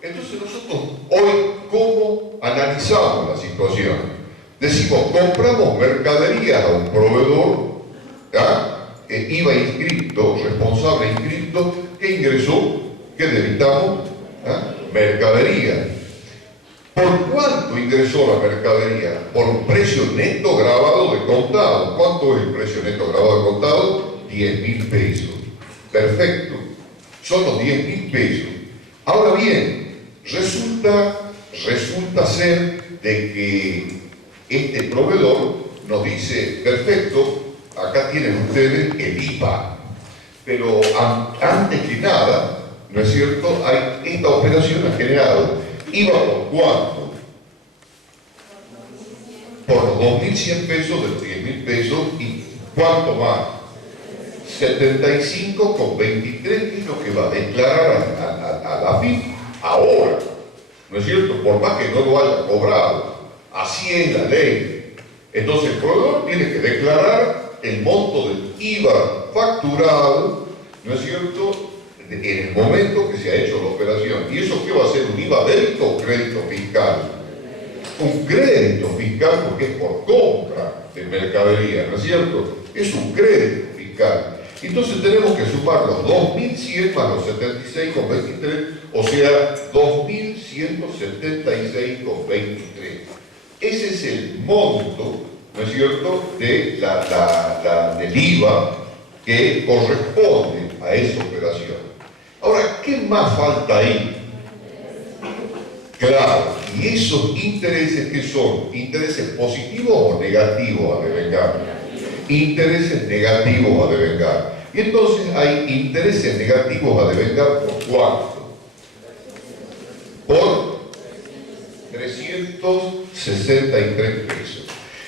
Entonces nosotros hoy, ¿cómo analizamos la situación? Decimos, compramos mercadería a un proveedor, ¿ya? IVA inscripto, responsable inscripto, que ingresó, que debitamos, ¿ya? Mercadería. ¿Por cuánto ingresó la mercadería? Por un precio neto grabado de contado. ¿Cuánto es el precio neto grabado de contado? 10.000 pesos. Perfecto. Son los 10.000 pesos. Ahora bien, resulta ser de que este proveedor nos dice, perfecto, acá tienen ustedes el IVA, pero antes que nada, ¿no es cierto?, esta operación ha generado IVA por cuánto, por los 2.100 pesos de los 10.000 pesos, y cuánto más, 75,23, que es lo que va a declarar a la AFIP ahora, ¿no es cierto?, por más que no lo haya cobrado. Así es la ley. Entonces el proveedor tiene que declarar el monto del IVA facturado, ¿no es cierto?, en el momento que se ha hecho la operación. ¿Y eso qué va a ser? ¿Un IVA débito o crédito fiscal? Un crédito fiscal, porque es por compra de mercadería, ¿no es cierto? Es un crédito fiscal. Entonces tenemos que sumar los 2.100 más los 76,23, o sea, 2.176,23. Ese es el monto, ¿no es cierto?, de del IVA que corresponde a esa operación. Ahora, ¿qué más falta ahí? Claro, y esos intereses, ¿qué son? ¿Intereses positivos o negativos a devengar? Intereses negativos a devengar. Y entonces hay intereses negativos a devengar ¿por cuánto? Por 363 pesos.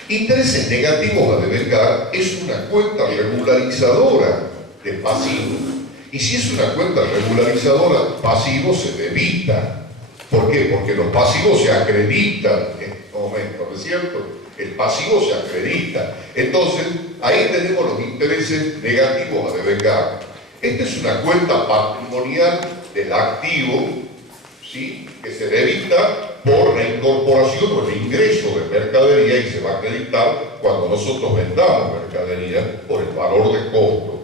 Intereses negativos a devengar es una cuenta regularizadora de pasivos. Y si es una cuenta regularizadora, pasivo se debita. ¿Por qué? Porque los pasivos se acreditan en este momento, ¿no es cierto? El pasivo se acredita. Entonces, ahí tenemos los intereses negativos a devengar. Esta es una cuenta patrimonial del activo, ¿sí?, que se debita por la incorporación o el ingreso de mercadería y se va a acreditar cuando nosotros vendamos mercadería por el valor de costo.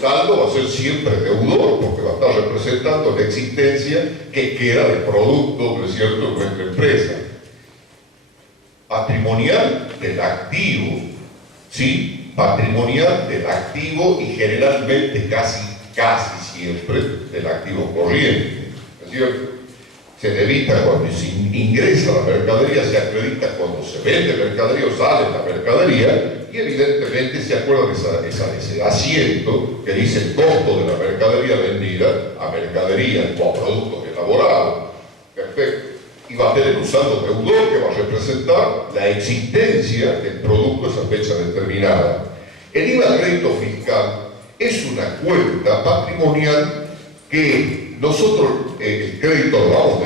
Saldo va a ser siempre deudor porque va a estar representando la existencia que queda de producto, ¿no es cierto?, en nuestra empresa. Patrimonial del activo, ¿sí? Patrimonial del activo y generalmente casi siempre del activo corriente, ¿no es cierto? Se debita cuando se ingresa la mercadería, se acredita cuando se vende mercadería o sale la mercadería, y evidentemente se acuerda ese asiento que dice el costo de la mercadería vendida a mercadería o a productos elaborados. Perfecto. Y va a tener un saldo deudor que va a representar la existencia del producto a esa fecha determinada. El IVA crédito fiscal es una cuenta patrimonial que nosotros el crédito lo vamos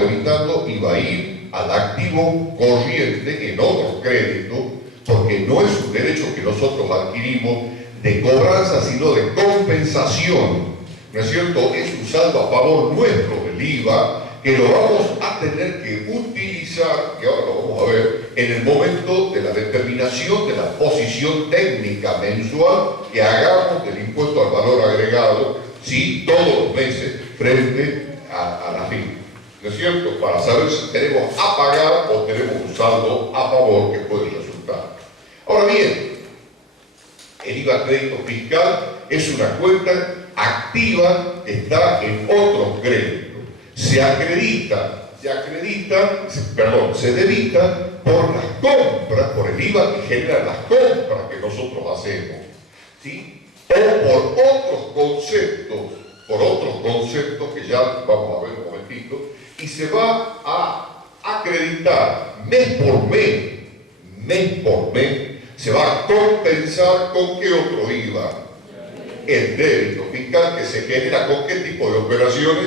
debitando y va a ir al activo corriente en otro crédito, porque no es un derecho que nosotros adquirimos de cobranza, sino de compensación, ¿no es cierto? Es un saldo a favor nuestro del IVA que lo vamos a tener que utilizar, y ahora lo vamos a ver, en el momento de la determinación de la posición técnica mensual que hagamos del impuesto al valor agregado, ¿sí?, todos los meses frente a la FIP, ¿no es cierto?, para saber si tenemos a pagar o tenemos un saldo a favor que puede resultar. Ahora bien, el IVA crédito fiscal es una cuenta activa que está en otros créditos. Se debita por las compras, por el IVA que generan las compras que nosotros hacemos, ¿sí?, o por otros conceptos que ya vamos a ver un momentito, y se va a acreditar mes por mes, se va a compensar con qué otro IVA, el débito fiscal que se genera con qué tipo de operaciones,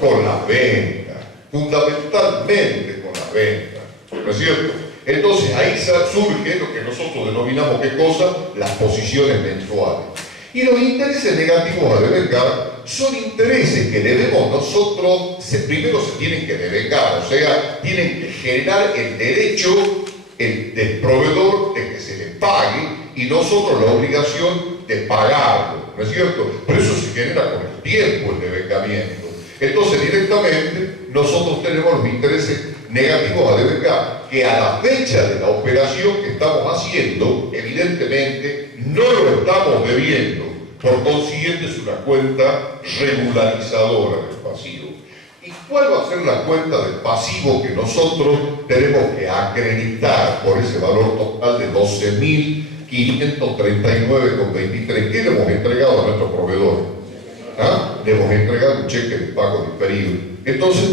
con las ventas, fundamentalmente con las ventas, ¿no es cierto? Entonces ahí surge lo que nosotros denominamos, ¿qué cosa? Las posiciones mensuales. Y los intereses negativos a devengar son intereses que debemos nosotros, primero se tienen que devengar, o sea, tienen que generar el derecho del proveedor de que se le pague y nosotros la obligación de pagarlo, ¿no es cierto? Pero eso se genera con el tiempo, el devengamiento. Entonces, directamente, nosotros tenemos los intereses negativos a devengar, que a la fecha de la operación que estamos haciendo, evidentemente, no lo estamos debiendo. Por consiguiente, es una cuenta regularizadora del pasivo. ¿Y cuál va a ser la cuenta del pasivo que nosotros tenemos que acreditar por ese valor total de 12.539,23? ¿Qué le hemos entregado a nuestro proveedor? ¿Ah? Le hemos entregado un cheque de pago diferido. Entonces,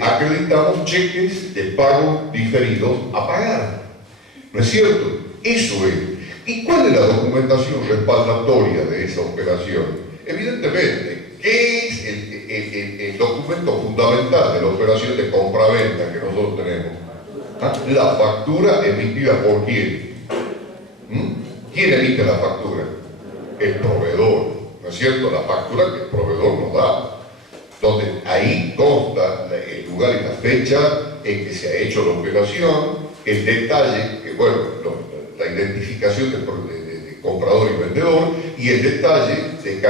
acreditamos cheques de pago diferidos a pagar. ¿No es cierto? Eso es. ¿Y cuál es la documentación respaldatoria de esa operación? Evidentemente, ¿qué es el documento fundamental de la operación de compra-venta que nosotros tenemos? ¿Ah? La factura emitida por quién. ¿Quién emite la factura? El proveedor. ¿No es cierto? La factura que el proveedor nos da, donde ahí consta el lugar y la fecha en que se ha hecho la operación, el detalle, que bueno, la identificación de comprador y vendedor, y el detalle de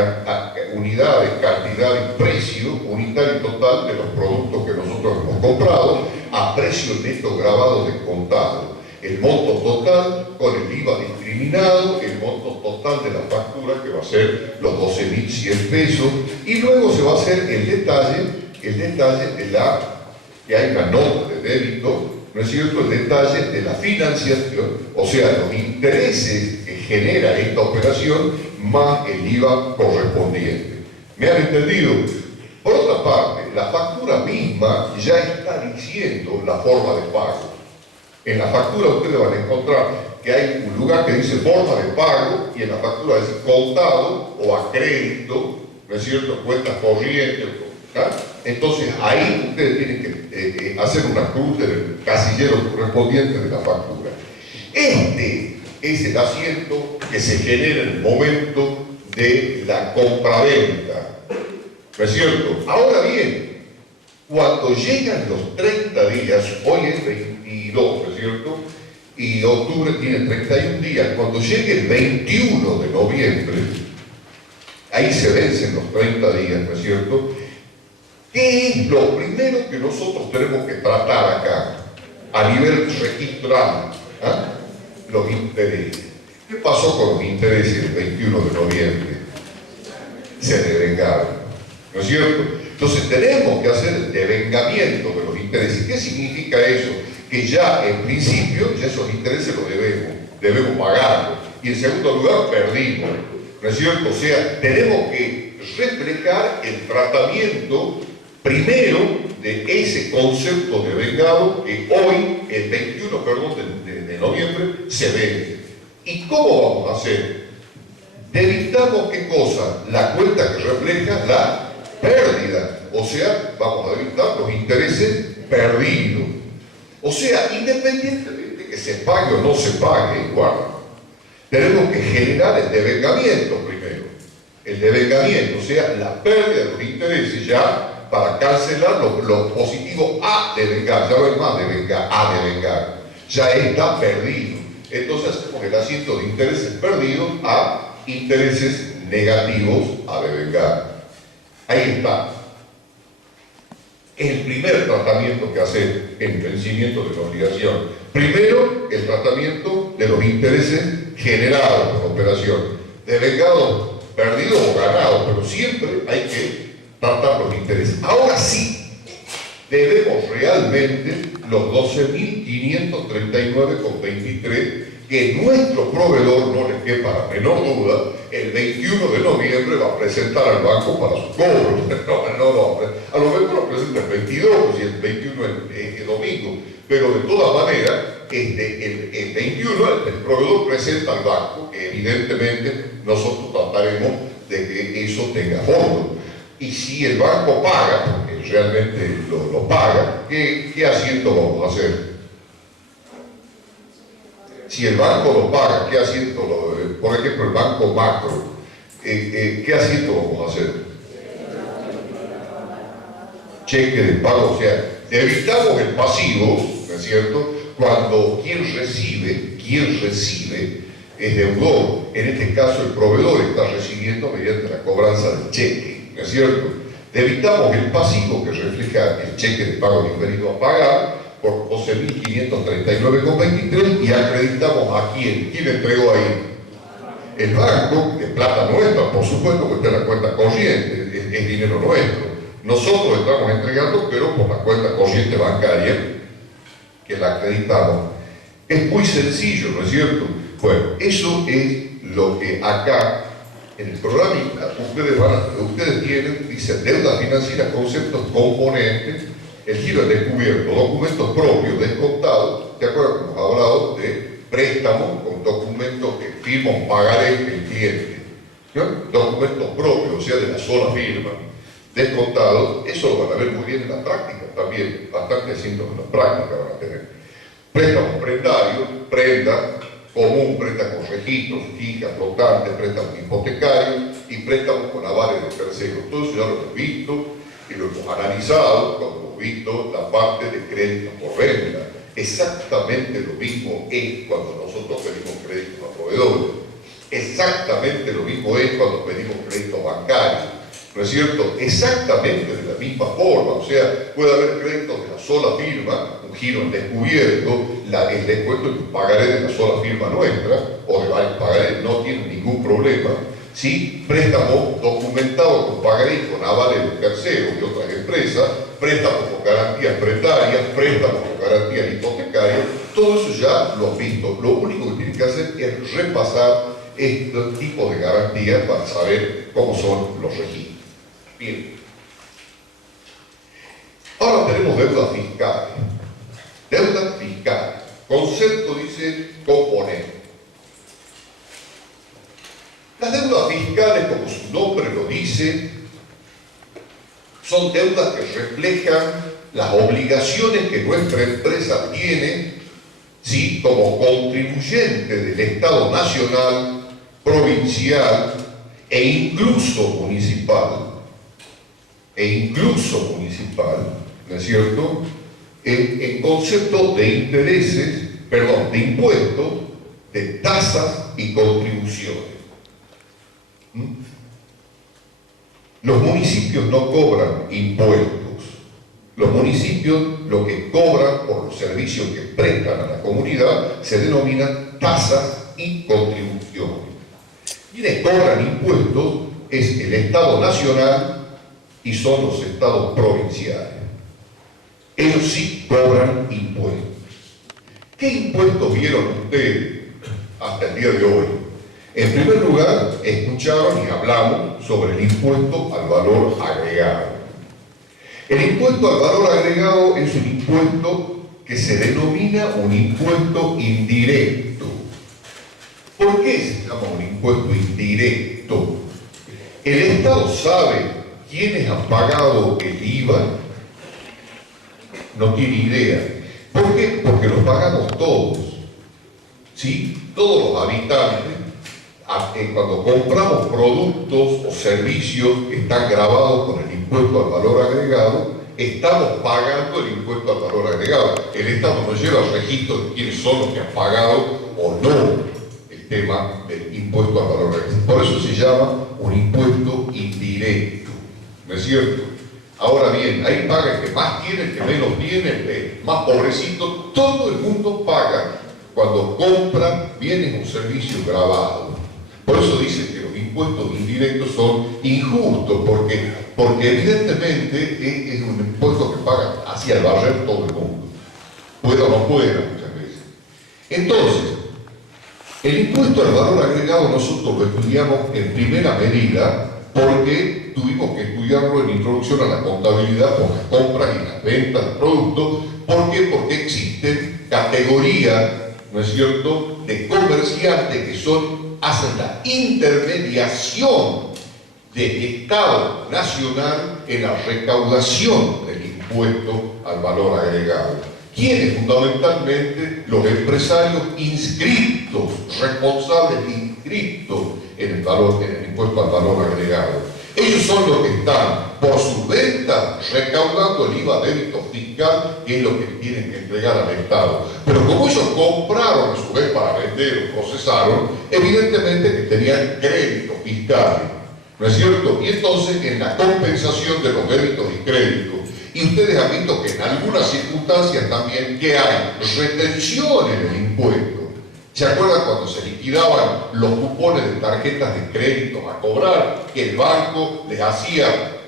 unidades, cantidad y precio unitario y total de los productos que nosotros hemos comprado a precio neto grabado descontado. El monto total con el IVA discriminado, el monto total de la factura que va a ser los 12.100 pesos, y luego se va a hacer el detalle de que hay una nota de débito, ¿no es cierto? El detalle de la financiación, o sea, los intereses que genera esta operación más el IVA correspondiente. ¿Me han entendido? Por otra parte, la factura misma ya está diciendo la forma de pago. En la factura ustedes van a encontrar que hay un lugar que dice forma de pago y en la factura dice contado o a crédito, ¿no es cierto? Cuentas corrientes. ¿Ah? Entonces ahí ustedes tienen que hacer una cruz del casillero correspondiente de la factura. Este es el asiento que se genera en el momento de la compraventa, ¿no es cierto? Ahora bien, cuando llegan los 30 días, hoy es 22, ¿no es cierto? Y octubre tiene 31 días. Cuando llegue el 21 de noviembre, ahí se vencen los 30 días, ¿no es cierto? ¿Qué es lo primero que nosotros tenemos que tratar acá, a nivel registral? ¿Ah? Los intereses. ¿Qué pasó con los intereses el 21 de noviembre? Se devengaron, ¿no es cierto? Entonces tenemos que hacer el devengamiento de los intereses. ¿Qué significa eso? Que ya en principio ya esos intereses los debemos pagarlos. Y en segundo lugar, perdimos, ¿no es cierto? O sea, tenemos que reflejar el tratamiento primero de ese concepto de vengado que hoy, el 21, de noviembre, se vence. ¿Y cómo vamos a hacer? Debitamos ¿qué cosa? La cuenta que refleja la pérdida. O sea, vamos a debitar los intereses perdidos. O sea, independientemente de que se pague o no se pague, igual, tenemos que generar el devengamiento primero. El devengamiento, o sea, la pérdida de los intereses ya para cancelar lo positivo a devengar, ya no es más devengar, a devengar, ya está perdido. Entonces hacemos el asiento de intereses perdidos a intereses negativos a devengar. Ahí está. Es el primer tratamiento que hace en vencimiento de la obligación. Primero, el tratamiento de los intereses generados por la operación. Devengado, perdido o ganado, pero siempre hay que tratar los intereses. Ahora sí, debemos realmente los 12.539,23 que nuestro proveedor, no le quepa la menor duda, el 21 de noviembre va a presentar al banco para su cobro. A lo mejor lo presenta el 22 y el 21 es domingo, pero de todas maneras, el 21 el proveedor presenta al banco, que evidentemente nosotros trataremos de que eso tenga fondo. Y si el banco paga, porque realmente lo paga, ¿qué asiento vamos a hacer? Si el banco lo paga, ¿qué asiento? Por ejemplo, el banco macro, ¿qué asiento vamos a hacer? cheque de pago, o sea, evitamos el pasivo, ¿no es cierto?, cuando quien recibe es deudor. En este caso el proveedor está recibiendo mediante la cobranza del cheque, ¿no es cierto? Evitamos el pasivo que refleja el cheque de pago diferido a pagar por 12.539,23 y acreditamos a quién. ¿Quién entregó ahí? El banco, de plata nuestra, por supuesto, que está en la cuenta corriente, es dinero nuestro. Nosotros estamos entregando, pero por la cuenta corriente bancaria, que la acreditamos. Es muy sencillo, ¿no es cierto? Bueno, eso es lo que acá, en el programa, ustedes tienen, dice, deuda financiera, conceptos, componentes, el giro es descubierto, documentos propios, descontados. ¿Te acuerdas que hemos hablado de préstamos con documentos que firman pagaré el cliente? ¿No? Documentos propios, o sea, de la sola firma. Descontados, eso lo van a ver muy bien en la práctica también, bastante síntomas en la práctica van a tener. Préstamos prendarios, prenda común, préstamos registros, fijas, flotantes, préstamos hipotecarios y préstamos con avales de terceros. Todo eso ya lo hemos visto y lo hemos analizado cuando hemos visto la parte de créditos por venta. Exactamente lo mismo es cuando nosotros pedimos créditos a proveedores. Exactamente lo mismo es cuando pedimos créditos bancarios. ¿No es cierto? Exactamente de la misma forma, o sea, puede haber créditos de la sola firma, un giro en descubierto, el descuento de un pagaré de la sola firma nuestra, o de varios pagarés, no tiene ningún problema. ¿Sí? Préstamos documentados con pagarés con avales de terceros y otras empresas, préstamos con garantías prendaриas, préstamos con garantías hipotecarias, todo eso ya lo han visto. Lo único que tienen que hacer es repasar estos tipos de garantías para saber cómo son los registros. Bien. Ahora tenemos deuda fiscal. Deuda fiscal. Concepto dice componente. Las deudas fiscales, como su nombre lo dice, son deudas que reflejan las obligaciones que nuestra empresa tiene, ¿sí?, como contribuyente del Estado nacional, provincial e incluso municipal, ¿no es cierto?, en concepto de intereses, perdón, de impuestos, de tasas y contribuciones. Los municipios no cobran impuestos. Los municipios lo que cobran por los servicios que prestan a la comunidad se denominan tasas y contribuciones. Quienes cobran impuestos es el Estado nacional y son los estados provinciales. Ellos sí cobran impuestos. ¿Qué impuestos vieron ustedes hasta el día de hoy? En primer lugar, escucharon y hablamos sobre el impuesto al valor agregado. El impuesto al valor agregado es un impuesto que se denomina un impuesto indirecto. ¿Por qué se llama un impuesto indirecto? El Estado sabe quiénes han pagado el IVA. No tiene idea. ¿Por qué? Porque los pagamos todos. ¿Sí? Todos los habitantes. Cuando compramos productos o servicios que están grabados con el impuesto al valor agregado, estamos pagando el impuesto al valor agregado. El Estado no lleva el registro de quiénes son los que han pagado o no el tema del impuesto al valor agregado. Por eso se llama un impuesto indirecto, ¿no es cierto? Ahora bien, ahí paga el que más tiene, el que menos tiene, el más pobrecito, todo el mundo paga cuando compra bienes o servicios grabados. Por eso dicen que los impuestos indirectos son injustos, porque evidentemente es un impuesto que paga hacia el barrer todo el mundo. Pueda o no pueda muchas veces. Entonces, el impuesto al valor agregado nosotros lo estudiamos en primera medida porque tuvimos que estudiarlo en introducción a la contabilidad por las compras y las ventas de productos. ¿Por qué? Porque existen categorías, ¿no es cierto?, de comerciantes que hacen la intermediación del Estado nacional en la recaudación del impuesto al valor agregado. ¿Quiénes? Fundamentalmente los empresarios inscritos, responsables inscritos en el impuesto al valor agregado. Ellos son los que están por su venta recaudando el IVA débito fiscal, que es lo que tienen que entregar al Estado. Pero como ellos compraron a su vez para vender o procesaron, evidentemente que tenían crédito fiscal, ¿no es cierto? Y entonces en la compensación de los débitos y créditos, y ustedes han visto que en algunas circunstancias también que hay retención en el impuesto. ¿Se acuerdan cuando se liquidaban los cupones de tarjetas de crédito a cobrar? Que el banco les hacía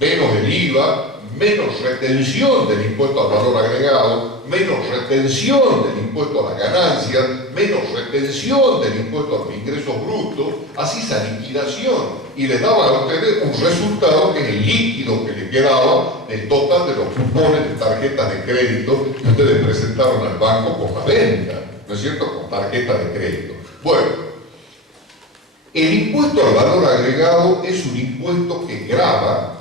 menos el IVA, menos retención del impuesto al valor agregado, menos retención del impuesto a las ganancias, menos retención del impuesto a los ingresos brutos, así esa liquidación. Y les daba a ustedes un resultado que es el líquido que les quedaba del total de los cupones de tarjetas de crédito que ustedes presentaron al banco por la venta, ¿no es cierto?, con tarjetas de crédito. Bueno, el impuesto al valor agregado es un impuesto que grava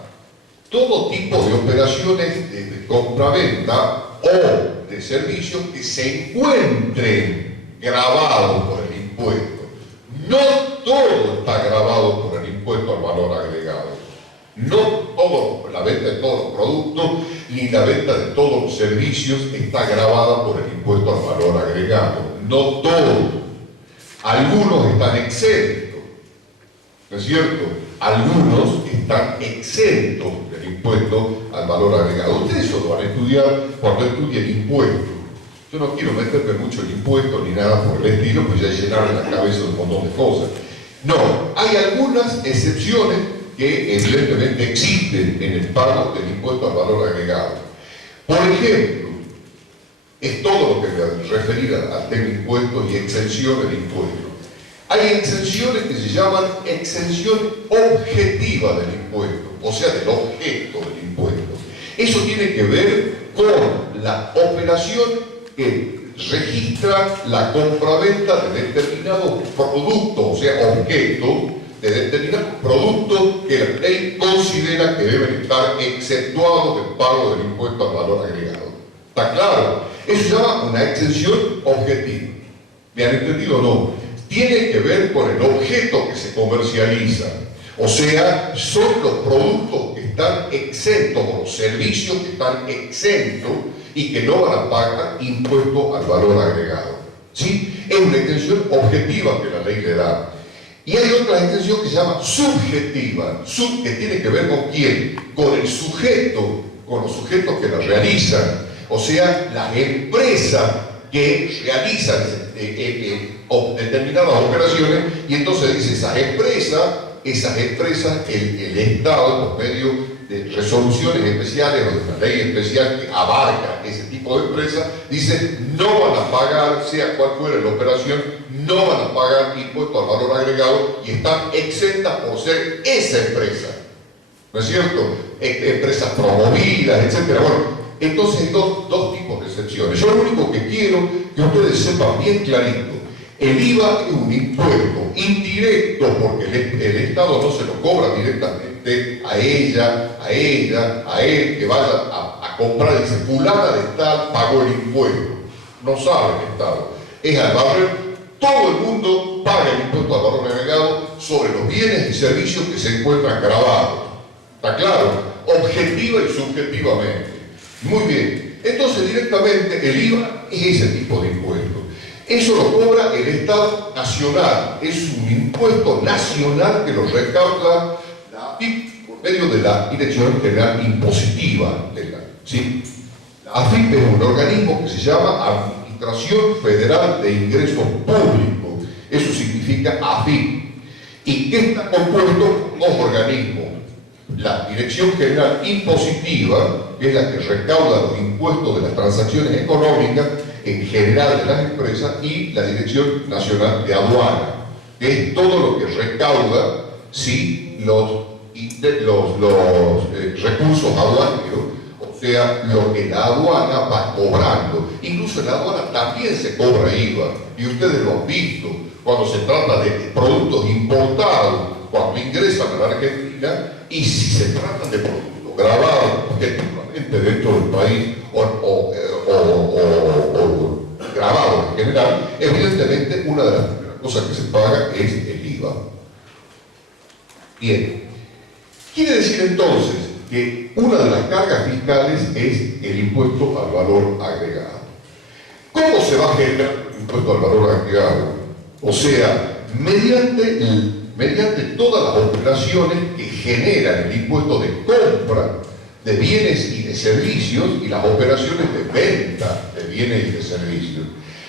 todo tipo de operaciones de compraventa o de servicios que se encuentren gravados por el impuesto. No todo está grabado por el impuesto al valor agregado. No todo, la venta de todos los productos ni la venta de todos los servicios está grabada por el impuesto al valor agregado. No todo. Algunos están exentos, ¿no es cierto? Algunos están exentos del impuesto al valor agregado. Ustedes eso lo van a estudiar cuando estudien impuestos. Yo no quiero meterme mucho en impuestos ni nada por el estilo, pues ya llenaron la cabeza de un montón de cosas. No, hay algunas excepciones que evidentemente existen en el pago del impuesto al valor agregado. Por ejemplo, es todo lo que me refería al tema impuestos y exenciones de impuestos. Hay exenciones que se llaman exención objetiva del impuesto, o sea, del objeto del impuesto. Eso tiene que ver con la operación que registra la compraventa de determinados productos, o sea, objetos de determinados productos que la ley considera que deben estar exceptuados del pago del impuesto al valor agregado. ¿Está claro? Eso se llama una exención objetiva. ¿Me han entendido o no? Tiene que ver con el objeto que se comercializa. O sea, son los productos que están exentos, o los servicios que están exentos y que no van a pagar impuesto al valor agregado. ¿Sí? Es una exención objetiva que la ley le da. Y hay otra exención que se llama subjetiva, que tiene que ver con quién, con el sujeto, con los sujetos que la realizan. O sea, las empresas que realizan determinadas operaciones, y entonces dice esas empresas, el Estado, por medio de resoluciones especiales o de una ley especial que abarca ese tipo de empresas, dice no van a pagar, sea cual fuera la operación, no van a pagar impuesto al valor agregado y están exentas por ser esa empresa, ¿no es cierto? Empresas promovidas, etc. Bueno, entonces hay dos tipos de excepciones. Yo lo único que quiero que ustedes sepan bien clarito: el IVA es un impuesto indirecto porque el Estado no se lo cobra directamente a ella, a él, que vaya a comprar, dice fulana de tal pagó el impuesto. No sabe el Estado. Es al barrio, todo el mundo paga el impuesto al valor agregado sobre los bienes y servicios que se encuentran grabados. ¿Está claro? Objetiva y subjetivamente. Muy bien. Entonces directamente el IVA es ese tipo de impuesto. Eso lo cobra el Estado nacional. Es un impuesto nacional que lo recauda la AFIP por medio de la Dirección General Impositiva. ¿Sí? La AFIP es un organismo que se llama Administración Federal de Ingresos Públicos. Eso significa AFIP. ¿Y qué está compuesto por dos organismos? La Dirección General Impositiva, que es la que recauda los impuestos de las transacciones económicas en general de las empresas, y la Dirección Nacional de Aduana, que es todo lo que recauda los recursos aduaneros, o sea, lo que la aduana va cobrando. Incluso en la aduana también se cobra IVA, y ustedes lo han visto, cuando se trata de productos importados, cuando ingresan a la Argentina, y si se tratan de productos grabados objetivamente dentro del país o grabados en general, evidentemente una de las primeras cosas que se paga es el IVA. Bien, Quiere decir entonces que una de las cargas fiscales es el impuesto al valor agregado. ¿Cómo se va a generar el impuesto al valor agregado? O sea, mediante todas las operaciones que generan el impuesto de compra de bienes y de servicios y las operaciones de venta de bienes y de servicios.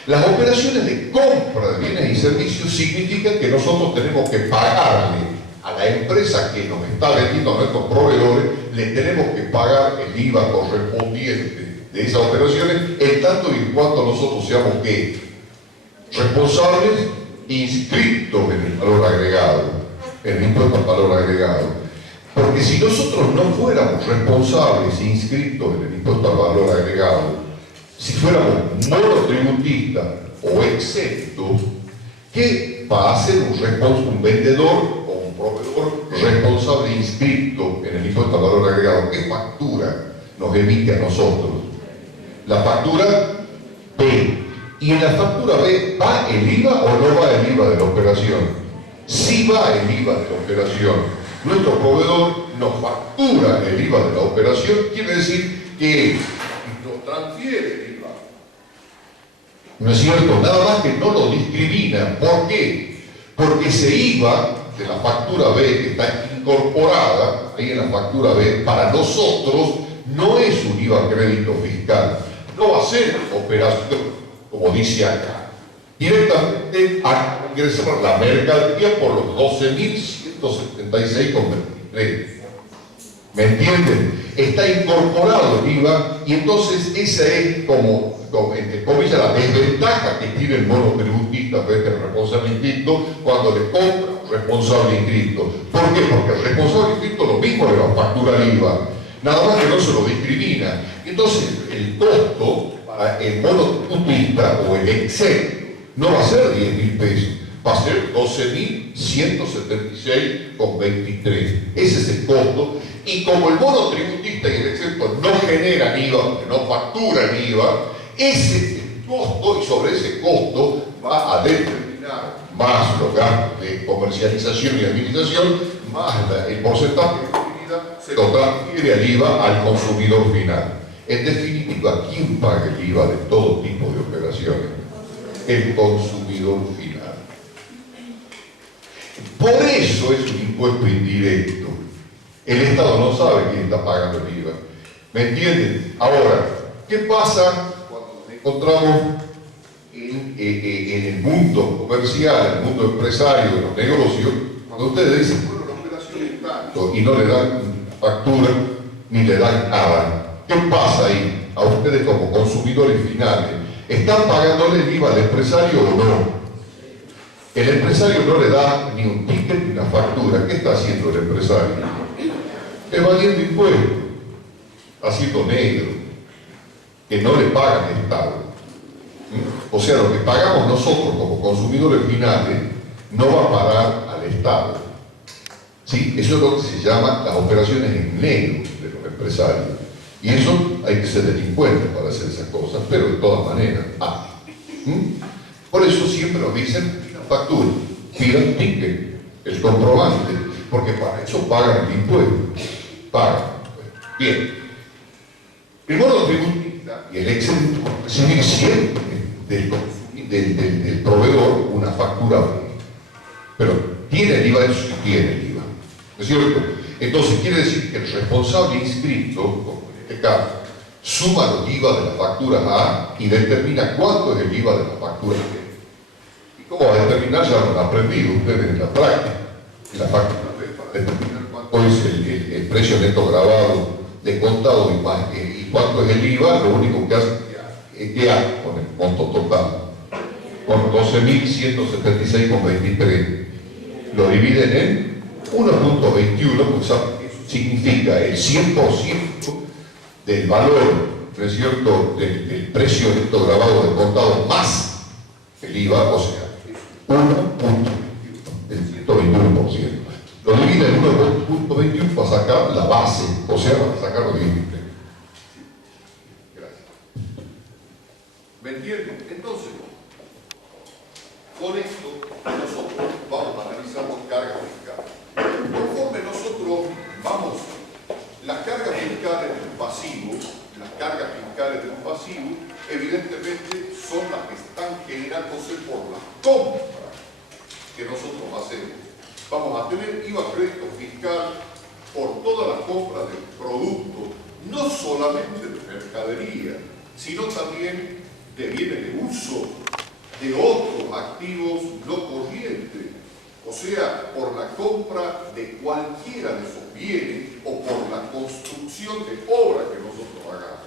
Las operaciones de compra de bienes y servicios significan que nosotros tenemos que pagarle a la empresa que nos está vendiendo a nuestros proveedores, le tenemos que pagar el IVA correspondiente de esas operaciones, en tanto y en cuanto nosotros seamos ¿qué? Responsables inscritos en el valor agregado, en el impuesto al valor agregado. Porque si nosotros no fuéramos responsables inscritos en el impuesto al valor agregado, si fuéramos monotributistas o exentos, ¿qué va a hacer un vendedor o un proveedor responsable inscrito en el impuesto al valor agregado? ¿Qué factura nos emite a nosotros? La factura B. ¿Y en la factura B va el IVA o no va el IVA de la operación? Sí va el IVA de la operación. Nuestro proveedor nos factura el IVA de la operación, quiere decir que nos transfiere el IVA. ¿No es cierto? Nada más que no lo discrimina. ¿Por qué? Porque ese IVA de la factura B que está incorporada ahí en la factura B, para nosotros no es un IVA crédito fiscal. No va a ser operación, como dice acá, directamente a ingresar la mercadería por los 12.176,23. ¿Me entienden? Está incorporado el IVA y entonces esa es como entre comillas, la desventaja que tiene el monotributista frente al responsable inscrito cuando le compra un responsable inscrito. ¿Por qué? Porque el responsable inscrito lo mismo le va a facturar IVA, nada más que no se lo discrimina. Entonces, el costo para el monotributista o el exento no va a ser 10.000 pesos, va a ser 12.176,23. Ese es el costo. Y como el monotributista y el exento no generan IVA, porque no facturan IVA, ese es el costo, y sobre ese costo va a determinar más los gastos de comercialización y administración, más el porcentaje de utilidad se lo transfiere al IVA al consumidor final. En definitiva, ¿quién paga el IVA de todo tipo de operaciones? El consumidor final. Por eso es un impuesto indirecto. El Estado no sabe quién está pagando el IVA. ¿Me entienden? Ahora, ¿qué pasa cuando nos encontramos en el mundo comercial, en el mundo empresario, en los negocios, cuando ustedes dicen, bueno, la operación es tanto, y no le dan factura, ni le dan nada? ¿Qué pasa ahí? A ustedes como consumidores finales, ¿están pagándole el IVA al empresario o no? El empresario no le da ni un ticket ni una factura. ¿Qué está haciendo el empresario? Evadiendo impuestos, haciendo negro, que no le pagan al Estado. O sea, lo que pagamos nosotros como consumidores finales no va a parar al Estado. ¿Sí? Eso es lo que se llama las operaciones en negro de los empresarios. Y eso hay que ser delincuente para hacer esas cosas, pero de todas maneras. Por eso siempre nos dicen, pidan factura, pidan ticket, el comprobante, porque para eso pagan el impuesto. Pagan. Bien. El monotributista y el exento reciben siempre del proveedor una factura, pero tiene el IVA, eso sí tiene el IVA. ¿No es cierto? Entonces quiere decir que el responsable inscrito, como en este caso, suma los IVA de las facturas A y determina cuánto es el IVA de la factura B. ¿Y cómo va a determinar? Ya lo han aprendido ustedes en la práctica. En la factura B, para determinar cuánto es el precio neto grabado de contado y cuánto es el IVA, lo único que hace es que hace con el monto total, con 12.176,23. Lo dividen en 1.21, pues eso significa el 100% del valor, ¿no es cierto?, del precio neto grabado de contado más el IVA, o sea, 1.21, el 121%. Lo divide en 1.21 para sacar la base, o sea, para sacar los 10.000 pesos. Gracias. ¿Me entienden? Entonces, con esto nosotros vamos a analizar con carga fiscal. Conforme nosotros vamos pasivos, evidentemente son las que están generándose por la compra que nosotros hacemos. Vamos a tener IVA crédito fiscal por todas las compras de productos, no solamente de mercadería, sino también de bienes de uso, de otros activos no corrientes, o sea, por la compra de cualquiera de esos bienes o por la construcción de obras que nosotros hagamos.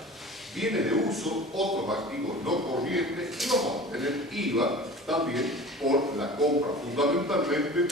Bienes de uso, otros activos no corrientes, y vamos a tener IVA también por la compra, fundamentalmente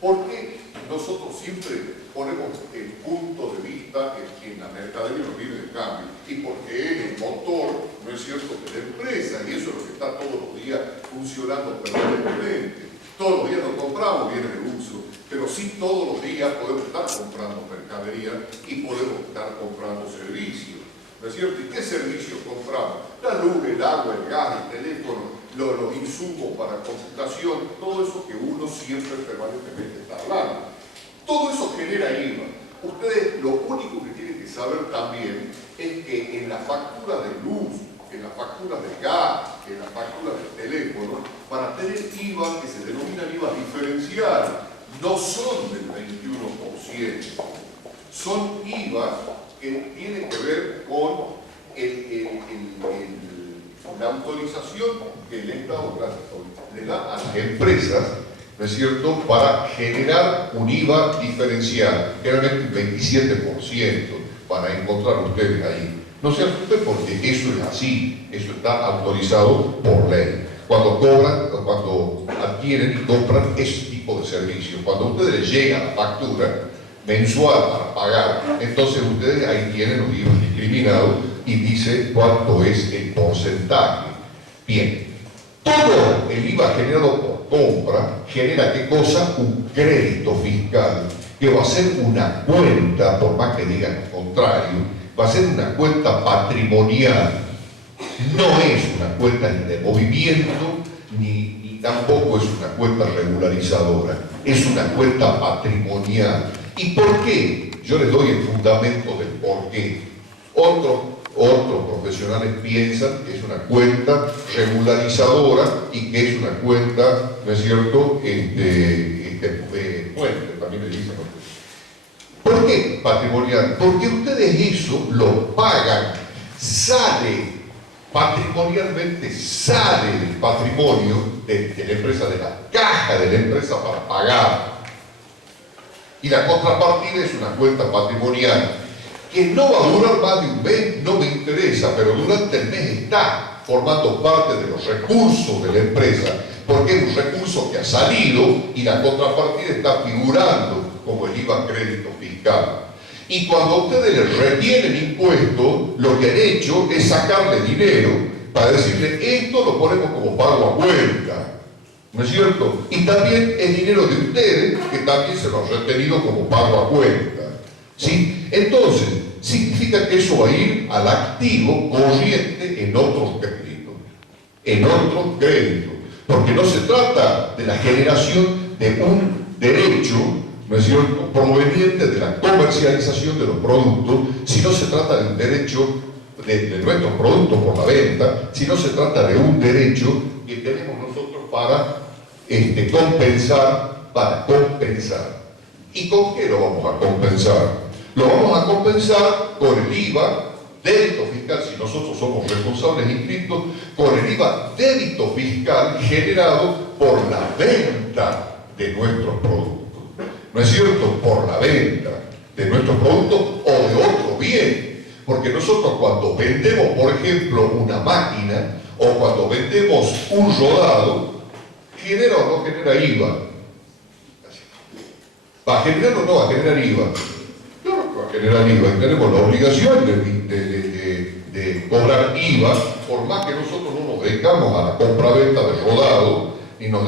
porque nosotros siempre ponemos el punto de vista en la mercadería y los bienes de cambio, y porque es el motor, no es cierto, de la empresa, y eso es lo que está todos los días funcionando permanentemente. Todos los días no compramos bienes de uso, pero sí todos los días podemos estar comprando mercadería y podemos estar comprando servicios, ¿no es cierto? ¿Y qué servicios compramos? La luz, el agua, el gas, el teléfono, los insumos para computación, todo eso que uno siempre permanentemente está hablando. Todo eso genera IVA. Ustedes lo único que tienen que saber también es que en la factura de luz, en la factura de gas, en la factura del teléfono, para tener IVA que se denomina IVA diferencial, no son del 21%, son IVA que tienen que ver con la autorización que el Estado le da a las empresas, ¿no es cierto?, para generar un IVA diferencial, generalmente el 27%, para encontrar ustedes ahí. No se asusten porque eso es así, eso está autorizado por ley. Cuando cobran, cuando adquieren y compran ese tipo de servicios, cuando a ustedes les llega la factura mensual para pagar, entonces ustedes ahí tienen los IVA discriminados y dice cuánto es el porcentaje. Bien, todo el IVA generado por compra genera, ¿qué cosa? Un crédito fiscal, que va a ser una cuenta, por más que digan lo contrario, va a ser una cuenta patrimonial. No es una cuenta ni de movimiento, ni tampoco es una cuenta regularizadora, es una cuenta patrimonial. ¿Y por qué? Yo les doy el fundamento del por qué. Otros profesionales piensan que es una cuenta regularizadora y que es una cuenta, ¿no es cierto?, fuente, también le dicen. ¿Por qué patrimonial? Porque ustedes eso lo pagan, sale, patrimonialmente sale del patrimonio de la empresa, de la caja de la empresa para pagar. Y la contrapartida es una cuenta patrimonial que no va a durar más de un mes, no me interesa, pero durante el mes está formando parte de los recursos de la empresa, porque es un recurso que ha salido y la contrapartida está figurando como el IVA crédito fiscal. Y cuando ustedes les retienen impuestos, lo que han hecho es sacarle dinero para decirle, esto lo ponemos como pago a cuenta, ¿no es cierto? Y también es dinero de ustedes, que también se lo han retenido como pago a cuenta, ¿sí? Entonces, significa que eso va a ir al activo corriente en otros créditos, porque no se trata de la generación de un derecho, ¿no es cierto?, proveniente de la comercialización de los productos, sino se trata de un derecho de nuestros productos por la venta, sino se trata de un derecho que tenemos nosotros para compensar. ¿Y con qué lo vamos a compensar? Lo vamos a compensar con el IVA débito fiscal, si nosotros somos responsables inscritos, con el IVA débito fiscal generado por la venta de nuestros productos. ¿No es cierto? Por la venta de nuestros productos o de otro bien. Porque nosotros cuando vendemos, por ejemplo, una máquina o cuando vendemos un rodado, ¿genera o no genera IVA? ¿Va a generar o no va a generar IVA? Claro que va a generar IVA y tenemos la obligación de cobrar IVA, por más que nosotros no nos dedicamos a la compra-venta de rodado, ni nos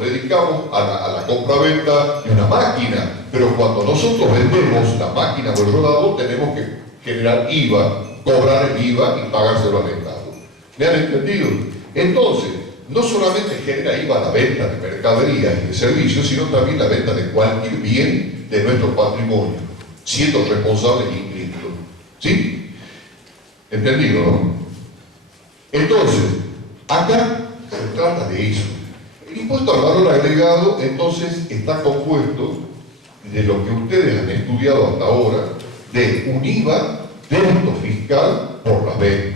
dedicamos a la compra-venta de una máquina, pero cuando nosotros vendemos la máquina o el rodado tenemos que generar IVA, cobrar el IVA y pagárselo al Estado. ¿Me han entendido? Entonces, no solamente genera IVA la venta de mercaderías y de servicios, sino también la venta de cualquier bien de nuestro patrimonio, siendo responsables inscritos. ¿Sí? ¿Entendido, no? Entonces, acá se trata de eso. El impuesto al valor agregado, entonces, está compuesto de lo que ustedes han estudiado hasta ahora, de un IVA, débito fiscal por las ventas.